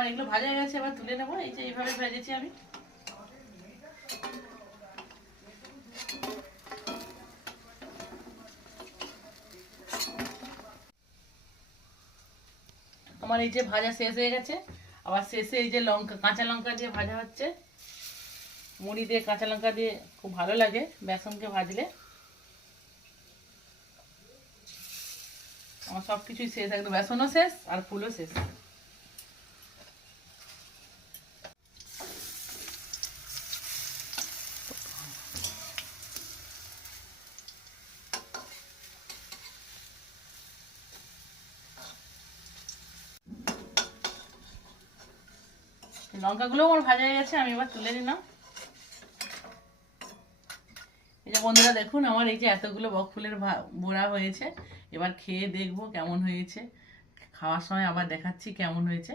আমার এগুলো ভাজা হয়ে গেছে, এবার তুলে নেবো। এই যে এইভাবে ভেজেছি আমি। আমার এই যে ভাজা শেষ হয়ে গেছে। আবার শেষে এই যে লঙ্কা, কাঁচা লঙ্কা দিয়ে ভাজা হচ্ছে। মুড়ি দিয়ে কাঁচা লঙ্কা দিয়ে খুব ভালো লাগে বেসনকে ভাজলে। আমার সব কিছুই শেষ, একদম বেসনও শেষ আর ফুলও শেষ। লঙ্কাগুলো আমার ভাজা হয়ে গেছে, আমি এবার তুলে নিলাম। এই যে বন্ধুরা দেখুন, আমার এই যে এতগুলো বকফুলের বড়া হয়েছে। এবার খেয়ে দেখবো কেমন হয়েছে। খাওয়ার সময় আবার দেখাচ্ছি কেমন হয়েছে।